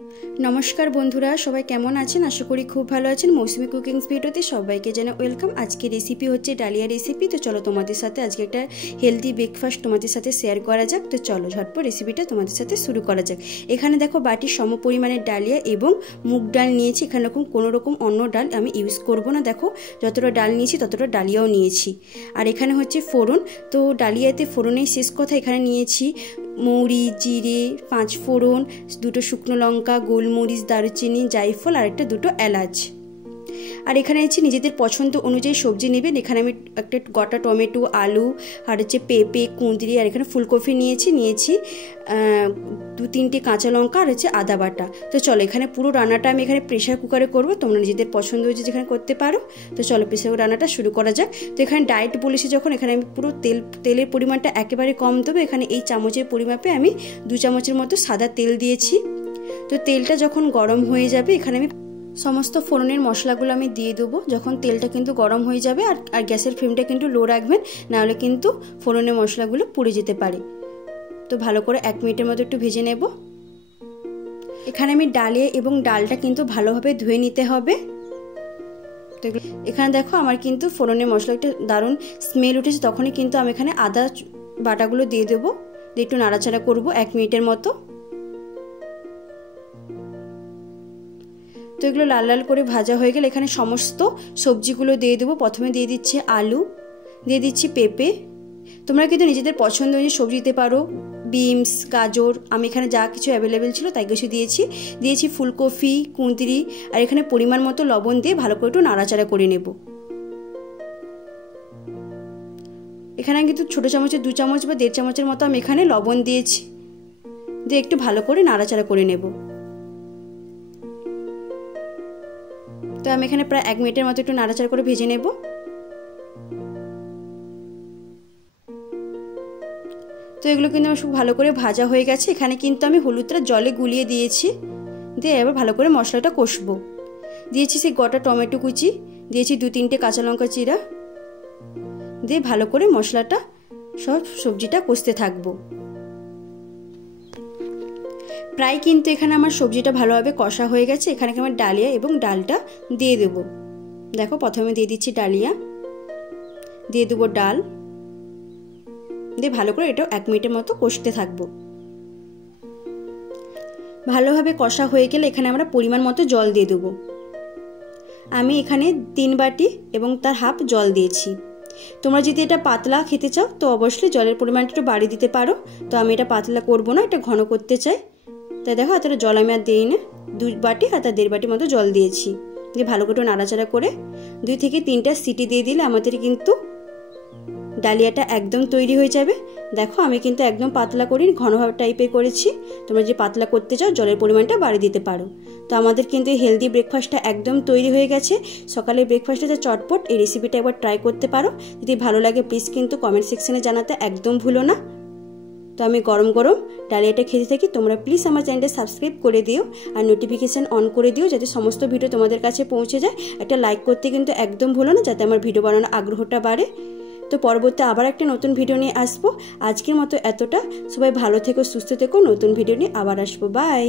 नमस्कार बंधुरा सबाई केमन आছেন आशा करी खूब भालो आছেন मौसुमी कुकिंग्स भिडियोते सबाइके जानाई वेलकाम। आज के रेसिपि होच्छे डालिया रेसिपि। तो चलो तुम्हारे साथे आज के एक हेल्दी ब्रेकफास्ट तुम्हारे साथे शेयर करा जाक। तो चलो झटपट रेसिपिटा तुम्हारे साथे शुरू करा जाक। एखाने देखो बाटी सम परिमाणे डालिया एबं मुग डाल नियेछि। एखाने रकम कोनो रकम अन्य डाल आमी इउज करब ना। देखो যতটা ডাল নিয়েছি ততটা ডালিয়াও নিয়েছি। আর এখানে হচ্ছে ফোড়ন। তো ডালিয়াতে ফোড়নের শেষ কথা এখানে নিয়েছি মৌরি, জিরে, 5 ফোড়ন, দুটো শুকনো লঙ্কা, গোলমরিচ, দারুচিনি, জায়ফল আর একটা দুটো এলাচ। আর এখানে হচ্ছে নিজেদের পছন্দ অনুযায়ী সবজি নেবেন। এখানে আমি একটা গোটা টমেটো, আলু আর হচ্ছে পেঁপে, কুঁদরি আর এখানে ফুলকপি নিয়েছি 2-3টে কাঁচা লঙ্কা আর হচ্ছে আদা বাটা। তো চলো এখানে পুরো রান্নাটা আমি এখানে প্রেসার কুকারে করব। তোমরা নিজেদের পছন্দ অনুযায়ী যেখানে করতে পারো। তো চলো প্রেসার রান্নাটা শুরু করা যাক। তো এখানে ডায়েট বলেছি যখন এখানে আমি পুরো তেলের পরিমাণটা একেবারে কম দেবো। এখানে এই চামচের পরিমাপে আমি 2 চামচের মতো সাদা তেল দিয়েছি। তো তেলটা যখন গরম হয়ে যাবে এখানে আমি সমস্ত ফোড়নের মশলাগুলো আমি দিয়ে দেবো। যখন তেলটা কিন্তু গরম হয়ে যাবে আর গ্যাসের ফ্লেমটা কিন্তু লো রাখবেন, নাহলে কিন্তু ফোড়নের মশলাগুলো পুড়ে যেতে পারে। তো ভালো করে 1 মিনিটের মতো একটু ভেজে নেব। এখানে আমি ডালিয়া এবং ডালটা কিন্তু ভালোভাবে ধুয়ে নিতে হবে। তো এখানে দেখো আমার কিন্তু ফোড়নের মশলা একটা দারুণ স্মেল উঠেছে। তখনই কিন্তু আমি এখানে আদা বাটাগুলো দিয়ে দেবো। দিয়ে একটু নাড়াচাড়া করবো 1 মিনিটের মতো। তো এগুলো লাল লাল করে ভাজা হয়ে গেলে এখানে সমস্ত সবজিগুলো দিয়ে দেবো। প্রথমে দিয়ে দিচ্ছি আলু, দিয়ে দিচ্ছি পেঁপে। তোমরা কিন্তু নিজেদের পছন্দ অনুযায়ী সবজি দিতে পারো, বিনস, গাজর। আমি এখানে যা কিছু অ্যাভেলেবেল ছিল তাই কিছু দিয়েছি ফুলকপি, কুঁদরি আর এখানে পরিমাণ মতো লবণ দিয়ে ভালো করে একটু নাড়াচাড়া করে নেব। এখানে কিন্তু ছোটো চামচের 2 চামচ বা 1.5 চামচের মতো আমি এখানে লবণ দিয়েছি। দিয়ে একটু ভালো করে নাড়াচাড়া করে নেব। তো আমি এখানে প্রায় 1 মিনিটের মতো একটু নাড়াচাড়া করে ভেজে নেব। তো এগুলো কিন্তু আমার খুব ভালো করে ভাজা হয়ে গেছে। এখানে কিন্তু আমি হলুদটা জলে গুলিয়ে দিয়েছি। দিয়ে এবার ভালো করে মশলাটা কষবো। দিয়েছি সেই গোটা টমেটো কুচি, দিয়েছি 2-3টে কাঁচা লঙ্কা চিরা। দিয়ে ভালো করে মশলাটা সব সবজিটা কষতে থাকবো। প্রায় কিন্তু এখানে আমার সবজিটা ভালোভাবে কষা হয়ে গেছে। এখানে আমার ডালিয়া এবং ডালটা দিয়ে দেব। দেখো প্রথমে দিয়ে দিচ্ছি ডালিয়া, দিয়ে দেবো ডাল, দিয়ে ভালো করে এটাও 1 মিনিটের মতো কষতে থাকবো। ভালোভাবে কষা হয়ে গেলে এখানে আমরা পরিমাণ মতো জল দিয়ে দেবো। আমি এখানে 3 বাটি এবং তার হাফ জল দিয়েছি। তোমরা যদি এটা পাতলা খেতে চাও তো অবশ্যই জলের পরিমাণটা একটু বাড়িয়ে দিতে পারো। তো আমি এটা পাতলা করবো না, এটা ঘন করতে চাই। তাই দেখো এতটা জল আমি আর দিই না। 2 বাটি আর 1.5 বাটি মতো জল দিয়েছি। দিয়ে ভালো করে নাড়াচাড়া করে 2 থেকে 3টা সিটি দিয়ে দিলে আমাদের কিন্তু ডালিয়াটা একদম তৈরি হয়ে যাবে। দেখো আমি কিন্তু একদম পাতলা করিনি, ঘনভাবে টাইপের করেছি। তোমরা যে পাতলা করতে চাও জলের পরিমাণটা বাড়িয়ে দিতে পারো। তো আমাদের কিন্তু এই হেলদি ব্রেকফাস্টটা একদম তৈরি হয়ে গেছে। সকালের ব্রেকফাস্টটা চটপট, এই রেসিপিটা একবার ট্রাই করতে পারো। যদি ভালো লাগে প্লিজ কিন্তু কমেন্ট সেকশনে জানাতে একদম ভুলো না। তো আমি গরম গরম ডালিয়াটা খেতে থাকি। তোমরা প্লিজ আমার চ্যানেলটা সাবস্ক্রাইব করে দিও আর নোটিফিকেশান অন করে দিও যাতে সমস্ত ভিডিও তোমাদের কাছে পৌঁছে যায়। একটা লাইক করতে কিন্তু একদম ভুলো না, যাতে আমার ভিডিও বানানোর আগ্রহটা বাড়ে। তো পরবর্তী আবার একটা নতুন ভিডিও নিয়ে আসবো। আজকের মতো এতটা। সবাই ভালো থেকো, সুস্থ থেকো। নতুন ভিডিও নিয়ে আবার আসবো। বাই।